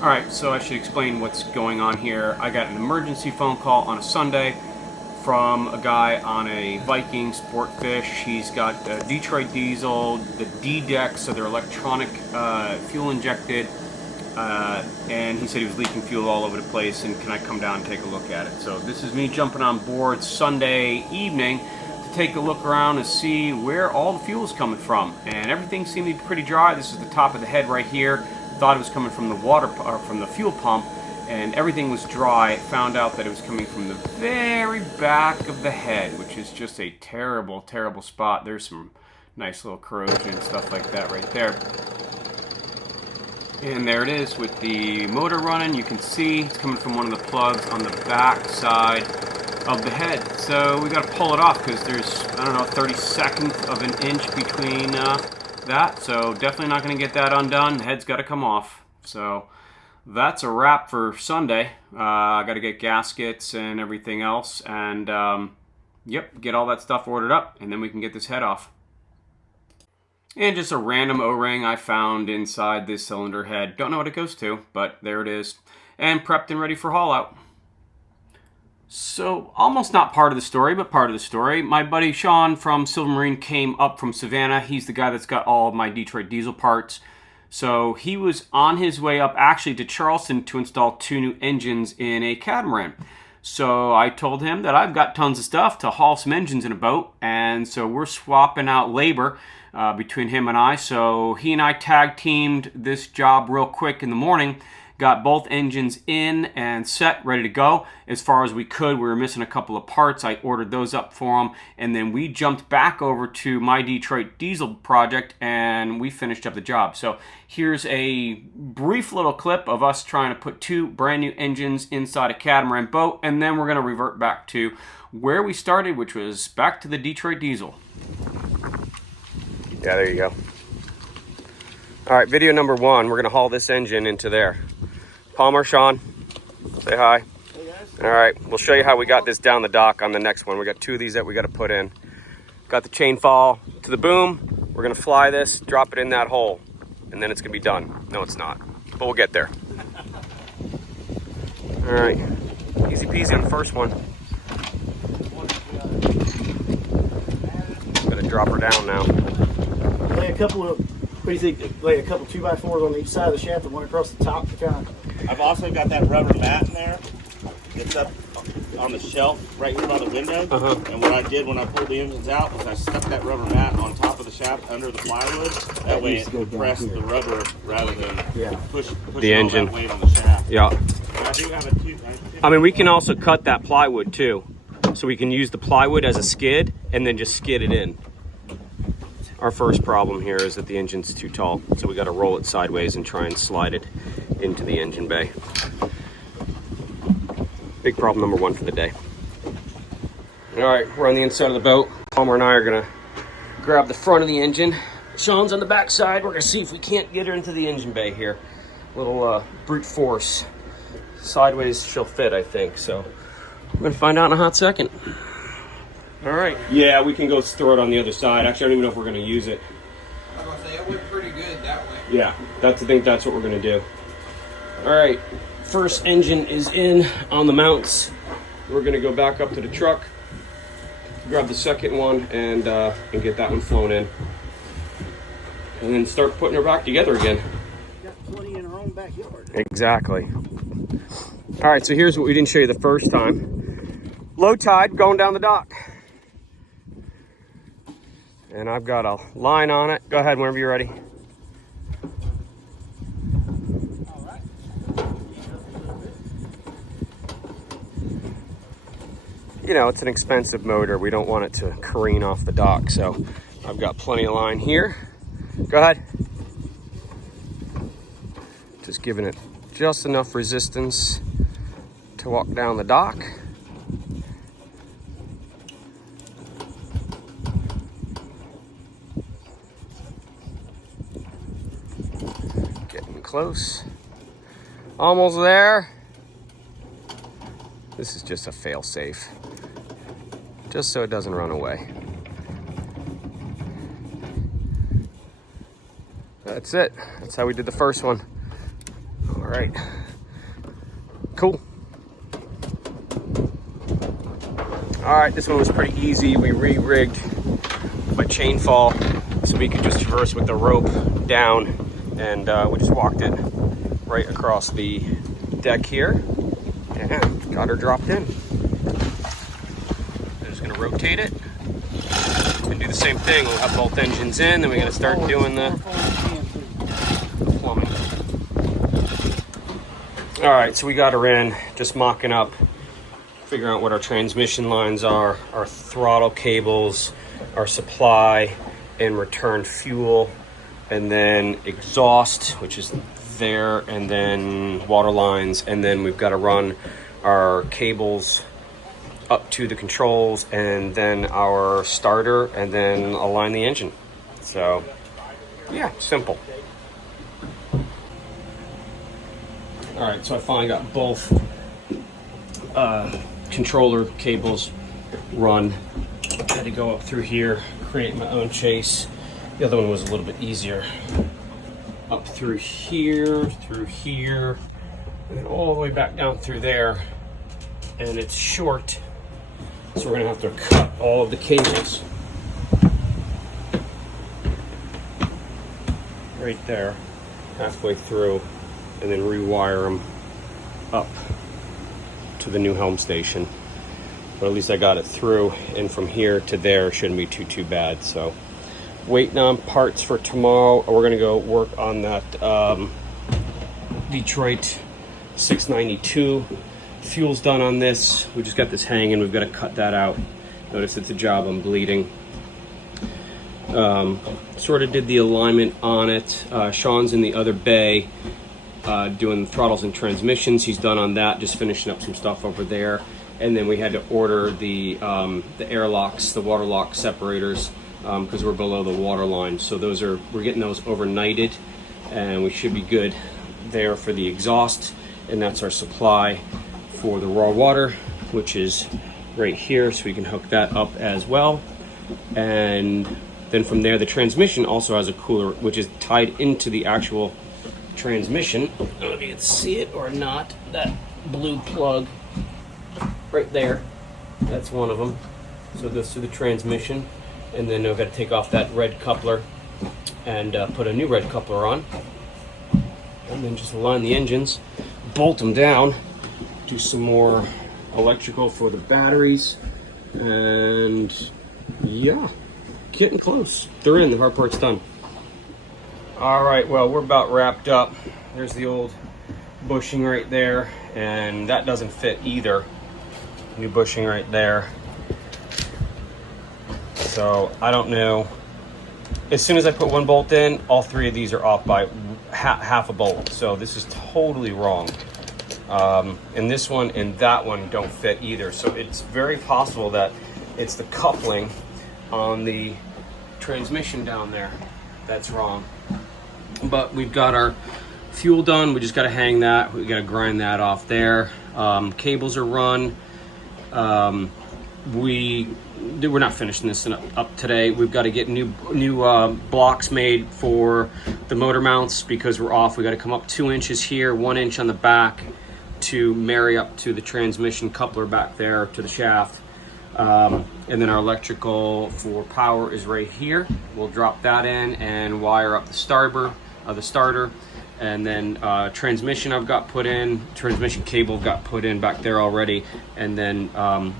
All right, so I should explain what's going on here. I got an emergency phone call on a Sunday from a guy on a Viking sport fish. He's got Detroit diesel, the DDEC, so they're electronic fuel injected, and he said he was leaking fuel all over the place, and can I come down and take a look at it? So this is me jumping on board Sunday evening to take a look around and see where all the fuel is coming from, and everything seemed to be pretty dry. This is the top of the head right here. Thought it was coming from the water or from the fuel pump, and everything was dry. Found out that it was coming from the very back of the head, which is just a terrible, terrible spot. There's some nice little corrosion and stuff like that right there. And there it is with the motor running. You can see it's coming from one of the plugs on the back side of the head. So we got to pull it off because there's, I don't know, 32nd of an inch between that, so definitely not going to get that undone. The head's got to come off. So that's a wrap for Sunday. I got to get gaskets and everything else, and yep, get all that stuff ordered up, and then we can get this head off. And just a random O-ring I found inside this cylinder head. Don't know what it goes to, but there it is, and prepped and ready for haul out. So, almost not part of the story, but part of the story. My buddy Sean from Silverman Marine came up from Savannah. He's the guy that's got all of my Detroit diesel parts. So, he was on his way up actually to Charleston to install 2 new engines in a catamaran. So, I told him that I've got tons of stuff to haul some engines in a boat. And so, we're swapping out labor between him and I. So, he and I tag teamed this job real quick in the morning. Got both engines in and set, ready to go as far as we could. We were missing a couple of parts. I ordered those up for them, and then we jumped back over to my Detroit diesel project, and we finished up the job. So here's a brief little clip of us trying to put 2 brand new engines inside a catamaran boat, and then we're going to revert back to where we started, which was back to the Detroit diesel. Yeah, there you go. All right, video number 1. We're going to haul this engine into there. Palmer, Sean, say hi. Hey guys. All right, we'll show you how we got this down the dock on the next one. We got 2 of these that we got to put in. Got the chain fall to the boom. We're gonna fly this, drop it in that hole, and then it's gonna be done. No, it's not, but we'll get there. All right, easy peasy on the first one. Gonna drop her down now. Lay a couple of, what do you think? Lay a couple 2x4s on each side of the shaft and one across the top to kind of. I've also got that rubber mat in there. It's up on the shelf right here by the window. And what I did when I pulled the engines out was I stuck that rubber mat on top of the shaft under the plywood. That way it compressed the rubber rather than push the engine that weight on the shaft. Yeah. And I do have a I mean, we can also cut that plywood too. So we can use the plywood as a skid and then just skid it in. Our first problem here is that the engine's too tall, so we got to roll it sideways and try and slide it into the engine bay. Big problem number 1 for the day. All right, we're on the inside of the boat. Palmer and I are gonna grab the front of the engine. Sean's on the back side. We're gonna see if we can't get her into the engine bay here. Little brute force. Sideways she'll fit, I think. So we're gonna find out in a hot second. All right. Yeah, we can go throw it on the other side. Actually, I don't even know if we're going to use it. I was going to say, it went pretty good that way. Yeah, I think that's what we're going to do. All right, first engine is in on the mounts. We're going to go back up to the truck, grab the second one, and get that one flown in. And then start putting her back together again. Got plenty in our own backyard. Exactly. All right, so here's what we didn't show you the first time. Low tide going down the dock. And I've got a line on it. Go ahead whenever you're ready. All right. You know, it's an expensive motor. We don't want it to careen off the dock, so I've got plenty of line here. Go ahead. Just giving it just enough resistance to walk down the dock. Close. Almost there. This is just a fail safe. Just so it doesn't run away. That's it. That's how we did the first one. All right. Cool. All right, this one was pretty easy. We re-rigged my chain fall so we could just traverse with the rope down, and we just walked it right across the deck here and got her dropped in. I'm just gonna rotate it and do the same thing. We'll have both engines in, then we gotta start doing the plumbing. All right, so we got her in, just mocking up, figuring out what our transmission lines are, our throttle cables, our supply and return fuel, and then exhaust, which is there, and then water lines, and then we've got to run our cables up to the controls, and then our starter, and then align the engine. So yeah, simple. All right, so I finally got both controller cables run. I had to go up through here, create my own chase. The other one was a little bit easier. Up through here, and then all the way back down through there. And it's short, so we're gonna have to cut all of the cables right there, halfway through, and then rewire them up to the new helm station. But at least I got it through, and from here to there shouldn't be too bad. So waiting on parts for tomorrow. We're gonna go work on that Detroit 692. Fuel's done on this. We just got this hanging. We've got to cut that out. Notice it's a job I'm bleeding. Sort of did the alignment on it. Sean's in the other bay doing throttles and transmissions. He's done on that, just finishing up some stuff over there. And then we had to order the air locks, the water lock separators, because we're below the water line. So we're getting those overnighted, and we should be good there for the exhaust. And that's our supply for the raw water, which is right here, so we can hook that up as well. And then from there, the transmission also has a cooler, which is tied into the actual transmission. I don't know if you can see it or not. That blue plug right there, that's one of them. So this to the transmission, and then I've got to take off that red coupler and put a new red coupler on, and then just align the engines, bolt them down, do some more electrical for the batteries, and yeah, getting close. They're in, the hard part's done. All right, well, we're about wrapped up. There's the old bushing right there, and that doesn't fit either. New bushing right there. So I don't know. As soon as I put one bolt in, all three of these are off by half a bolt. So this is totally wrong. And this one and that one don't fit either. So it's very possible that it's the coupling on the transmission down there that's wrong. But we've got our fuel done. We just got to hang that. We got to grind that off there. Cables are run. We're not finishing this up today. We've got to get new blocks made for the motor mounts because we're off. We got to come up 2 inches here, 1 inch on the back to marry up to the transmission coupler back there to the shaft. And then our electrical for power is right here. We'll drop that in and wire up the starter. And then transmission I've got put in, transmission cable got put in back there already. And then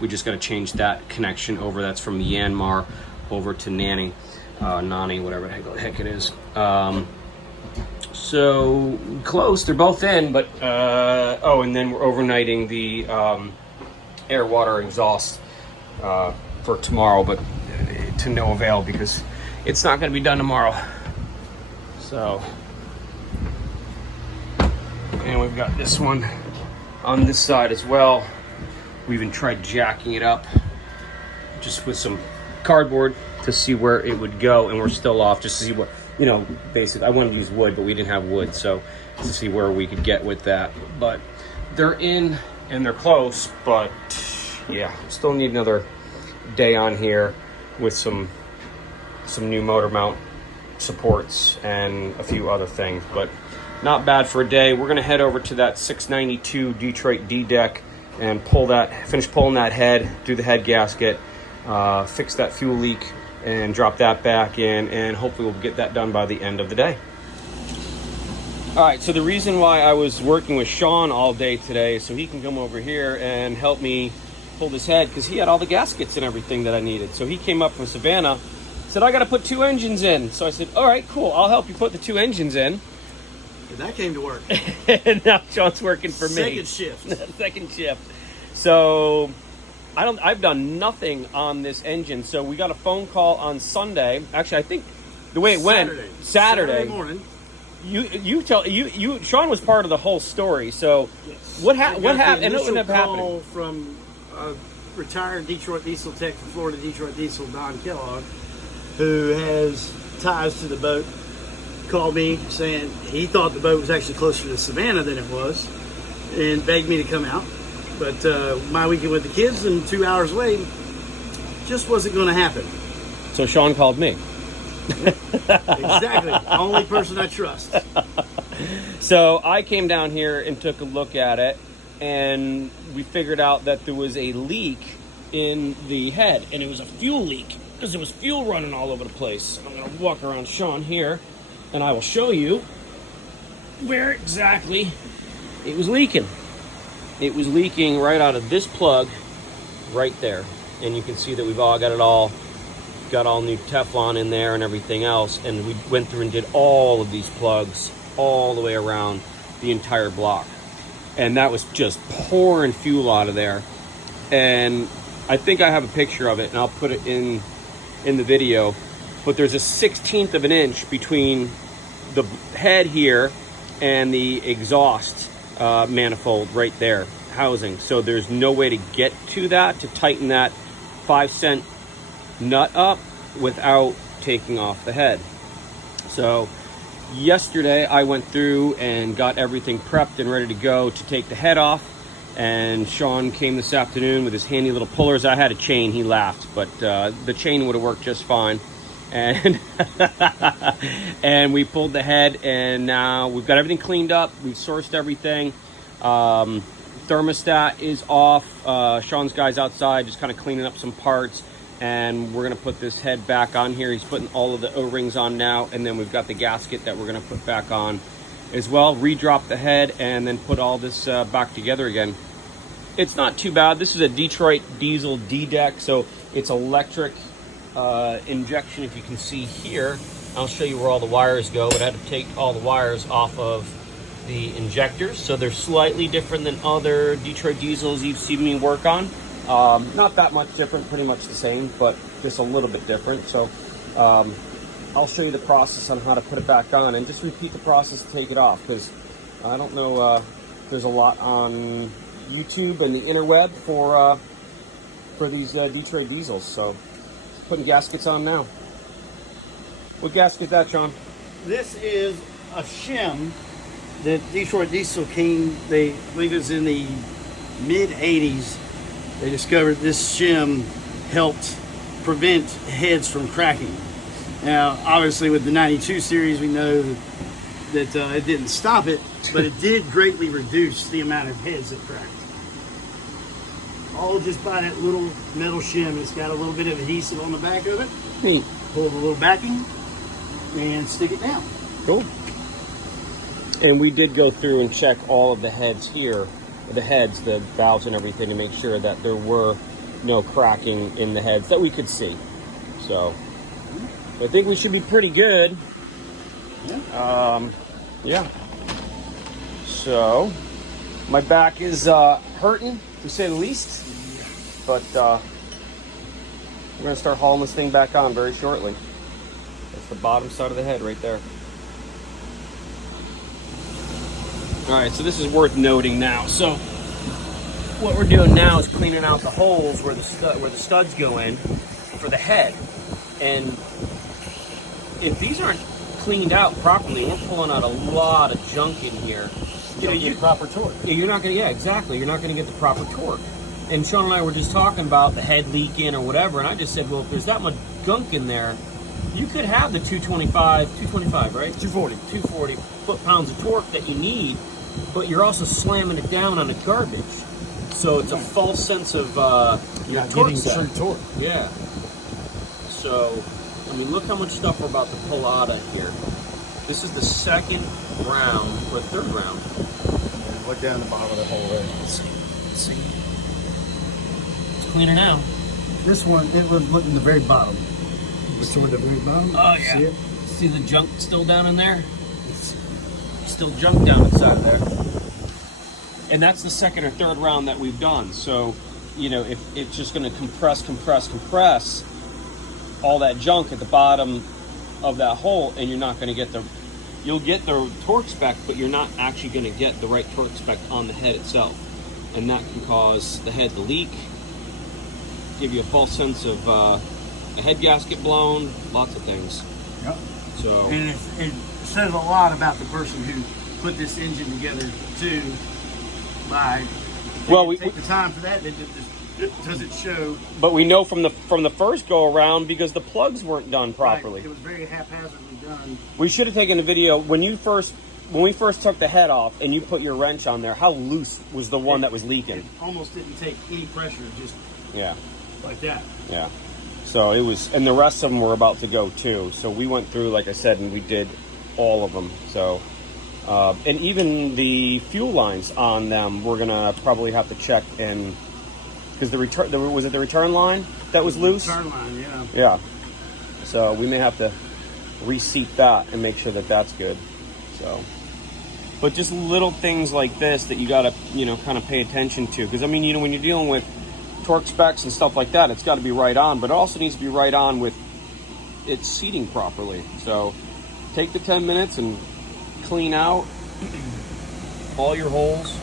we just got to change that connection over. That's from Yanmar over to Nani, whatever the heck it is. So close, they're both in, but and then we're overnighting the air water exhaust for tomorrow, but to no avail because it's not going to be done tomorrow. So, and we've got this one on this side as well. We even tried jacking it up just with some cardboard to see where it would go, and we're still off just to see what, basically I wanted to use wood, but we didn't have wood, so to see where we could get with that. But they're in and they're close, but yeah, still need another day on here with some new motor mount supports and a few other things, but not bad for a day. We're gonna head over to that 692 Detroit D deck and finish pulling that head, do the head gasket, fix that fuel leak, and drop that back in, and hopefully we'll get that done by the end of the day. All right, so the reason why I was working with Sean all day today is so he can come over here and help me pull this head, because he had all the gaskets and everything that I needed. So he came up from Savannah, said, I got to put 2 engines in. So I said, all right, cool, I'll help you put the 2 engines in. And that came to work. And now Sean's working for me. Second shift. Second shift. So I've done nothing on this engine. So we got a phone call on Sunday. Actually, I think the way it went, Saturday morning. Sean was part of the whole story. So Yes. what happened? And it Initial ended up call happening from a retired Detroit diesel tech from Florida Detroit Diesel, Don Kellogg, who has ties to the boat, called me saying he thought the boat was actually closer to Savannah than it was, and begged me to come out. But my weekend with the kids and 2 hours away just wasn't going to happen. So Sean called me. Exactly. Only person I trust. So I came down here and took a look at it, and we figured out that there was a leak in the head, and it was a fuel leak because there was fuel running all over the place. I'm going to walk around Sean here, and I will show you where exactly it was leaking. It was leaking right out of this plug right there, and you can see that we've all got all new Teflon in there and everything else, and we went through and did all of these plugs all the way around the entire block, and that was just pouring fuel out of there. And I think I have a picture of it, and I'll put it in the video, but there's a 1/16 of an inch between the head here and the exhaust manifold right there, housing. So there's no way to get to that, to tighten that 5-cent nut up without taking off the head. So yesterday I went through and got everything prepped and ready to go to take the head off, and Sean came this afternoon with his handy little pullers. I had a chain, he laughed, but the chain would have worked just fine. And and we pulled the head, and now we've got everything cleaned up. We've sourced everything. Thermostat is off. Sean's guys outside just kind of cleaning up some parts, and we're going to put this head back on here. He's putting all of the O-rings on now, and then we've got the gasket that we're going to put back on as well. Redrop the head and then put all this back together again. It's not too bad. This is a Detroit diesel D deck, so it's electric injection. If you can see here, I'll show you where all the wires go, but I had to take all the wires off of the injectors, so they're slightly different than other Detroit diesels you've seen me work on. Not that much different, pretty much the same, but just a little bit different. So I'll show you the process on how to put it back on, and just repeat the process to take it off, because I don't know, there's a lot on YouTube and the interweb for these Detroit diesels. So putting gaskets on now. What gasket is that, Sean? This is a shim that Detroit Diesel came, I believe it was in the mid-'80s, they discovered this shim helped prevent heads from cracking. Now, obviously with the 92 series, we know that it didn't stop it, but it did greatly reduce the amount of heads that cracked. All just by that little metal shim. It's got a little bit of adhesive on the back of it. Neat. Pull the little backing and stick it down. Cool. And we did go through and check all of the heads here, the valves and everything, to make sure that there were no cracking in the heads that we could see. So I think we should be pretty good. Yeah. So my back is hurting, to say the least, but we're going to start hauling this thing back on very shortly. That's the bottom side of the head right there. All right, so this is worth noting now. So what we're doing now is cleaning out the holes where the studs go in for the head. And if these aren't cleaned out properly, we're pulling out a lot of junk in here. You don't get proper torque. Yeah, you're not gonna. Yeah, exactly. You're not gonna get the proper torque. And Sean and I were just talking about the head leaking or whatever, and I just said, well, if there's that much gunk in there, you could have the 225, right? 240. 240 foot-pounds of torque that you need, but you're also slamming it down on the garbage. So it's a false sense of your torque set. True torque. Yeah. So, I mean, look how much stuff we're about to pull out of here. This is the second round, or third round. And look down the bottom of the hole there. Let's see. It's cleaner now. This one, it was looking the very bottom. It's toward the very bottom. Oh, yeah. See it? See the junk still down in there? It's still junk down inside of there. And that's the second or third round that we've done. So, you know, if it's just going to compress all that junk at the bottom of that hole, and you're not going to get you'll get the torque spec, but you're not actually going to get the right torque spec on the head itself. And that can cause the head to leak, give you a false sense of a head gasket blown, lots of things. Yep. So, and it says a lot about the person who put this engine together too. By we take the time for that, it just doesn't show. But we know from the first go around, because the plugs weren't done properly. Right. It was very haphazardly done. We should have taken a video when we first took the head off and you put your wrench on there. How loose was the one that was leaking? It almost didn't take any pressure, just like that. Yeah. So it was, and the rest of them were about to go too. So we went through, like I said, and we did all of them. So. And even the fuel lines on them, we're gonna probably have to check in, because was it the return line that was loose? Return line, yeah. Yeah. So we may have to reseat that and make sure that that's good. So, but just little things like this that you gotta, kind of pay attention to, because I mean, when you're dealing with torque specs and stuff like that, it's got to be right on, but it also needs to be right on with it seating properly. So take the 10 minutes and clean out all your holes,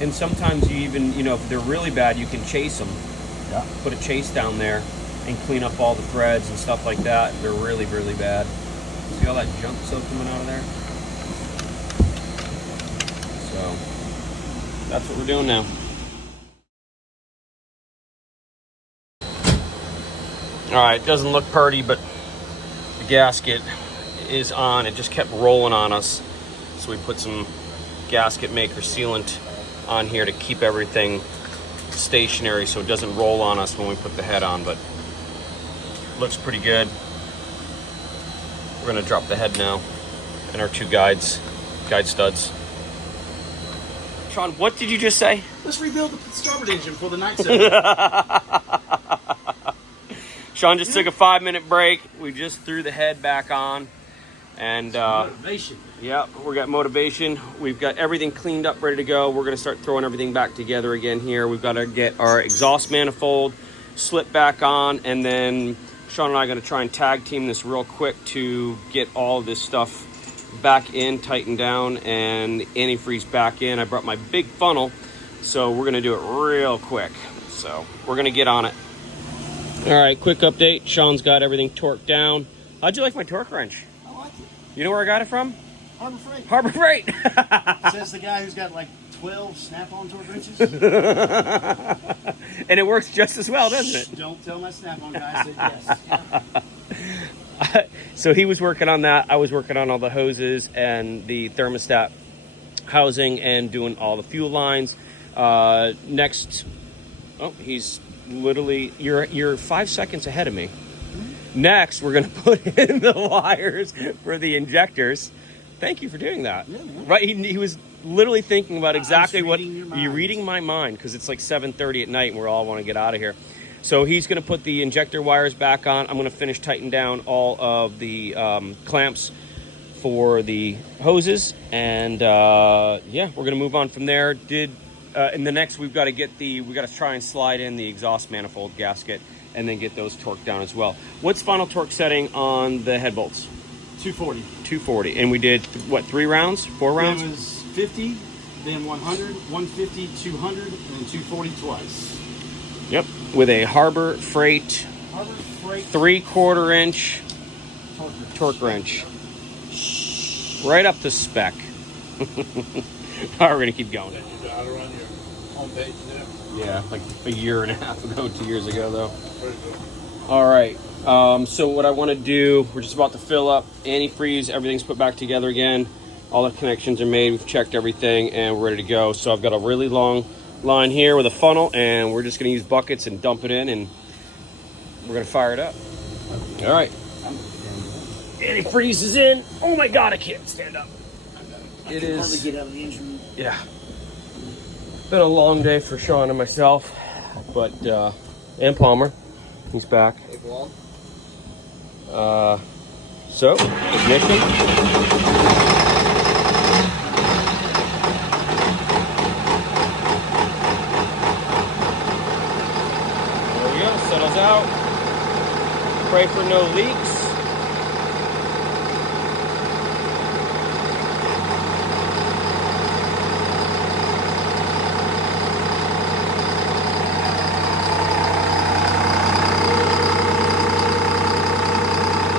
and sometimes you even, if they're really bad, you can chase them. Yeah. Put a chase down there and clean up all the threads and stuff like that. They're really, really bad. See all that junk still coming out of there? So that's what we're doing now. All right, it doesn't look pretty, but the gasket is on. It just kept rolling on us, so we put some gasket maker sealant on here to keep everything stationary so it doesn't roll on us when we put the head on. But looks pretty good. We're gonna drop the head now and our two guide studs. Sean, what did you just say? Let's rebuild the starboard engine for the night session. Sean just took a 5-minute break. We just threw the head back on. And motivation. Yeah, we got motivation. We've got everything cleaned up, ready to go. We're going to start throwing everything back together again here. We've got to get our exhaust manifold slip back on, and then Sean and I are going to try and tag team this real quick to get all of this stuff back in, tightened down, and antifreeze back in. I brought my big funnel, so we're going to do it real quick. So we're going to get on it. All right, quick update. Sean's got everything torqued down. How'd you like my torque wrench? You know where I got it from? Harbor Freight. Harbor Freight. Says the guy who's got like 12 snap-on torque wrenches. And it works just as well, doesn't it? Don't tell my snap-on guy I said yes. So he was working on that. I was working on all the hoses and the thermostat housing and doing all the fuel lines. Next, he's literally, you're 5 seconds ahead of me. Next, we're going to put in the wires for the injectors. Thank you for doing that. Yeah, man. Right, he was literally thinking about exactly what you're reading my mind, because it's like 7:30 at night and we all want to get out of here. So he's going to put the injector wires back on. I'm going to finish tighten down all of the clamps for the hoses, and we're going to move on from there. In the next, we got to try and slide in the exhaust manifold gasket and then get those torqued down as well. What's final torque setting on the head bolts? 240. 240. And we did, 3 rounds? 4 rounds? It was 50, then 100, 150, 200, and then 240 twice. Yep. With a Harbor Freight 3/4 inch torque wrench. Right up to spec. All right, we're going to keep going. Did you got it on your homepage now? Yeah, like a year and a half ago, 2 years ago, though. Pretty good. All right. So what I want to do, we're just about to fill up, antifreeze, everything's put back together again. All the connections are made, we've checked everything, and we're ready to go. So I've got a really long line here with a funnel, and we're just going to use buckets and dump it in, and we're going to fire it up. All right. Antifreeze is in. Oh my God, I can't stand up. It is. Hardly get out of the engine room. Yeah. Been a long day for Sean and myself, but and Palmer, he's back. Hey, Walt. So ignition. There we go. Settles out. Pray for no leaks.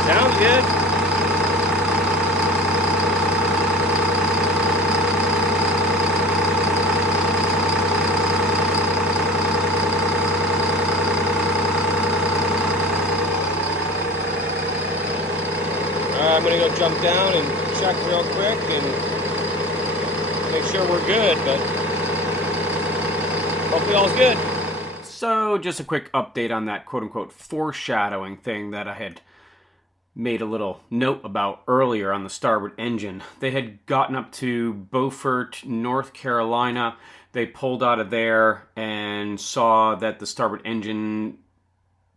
Sounds good. I'm gonna go jump down and check real quick and make sure we're good, but hopefully all's good. So just a quick update on that quote-unquote foreshadowing thing that I had made a little note about earlier on the starboard engine. They had gotten up to Beaufort, North Carolina. They pulled out of there and saw that the starboard engine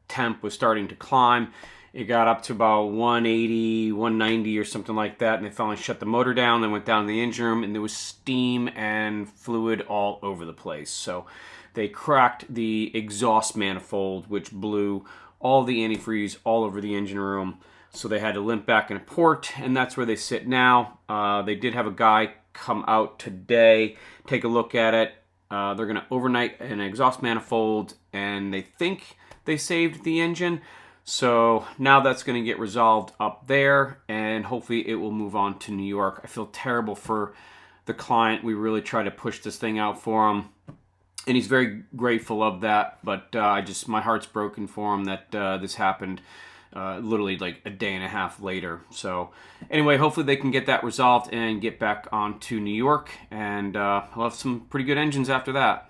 temp was starting to climb. It got up to about 180, 190 or something like that, and they finally shut the motor down and went down to the engine room, and there was steam and fluid all over the place. So they cracked the exhaust manifold, which blew all the antifreeze all over the engine room. So they had to limp back in a port, and that's where they sit now. They did have a guy come out today, take a look at it. They're going to overnight an exhaust manifold, and they think they saved the engine. So now that's going to get resolved up there, and hopefully it will move on to New York. I feel terrible for the client. We really try to push this thing out for him, and he's very grateful of that. But my heart's broken for him that this happened literally like a day and a half later. So anyway, hopefully they can get that resolved and get back on to New York, and we'll have some pretty good engines after that.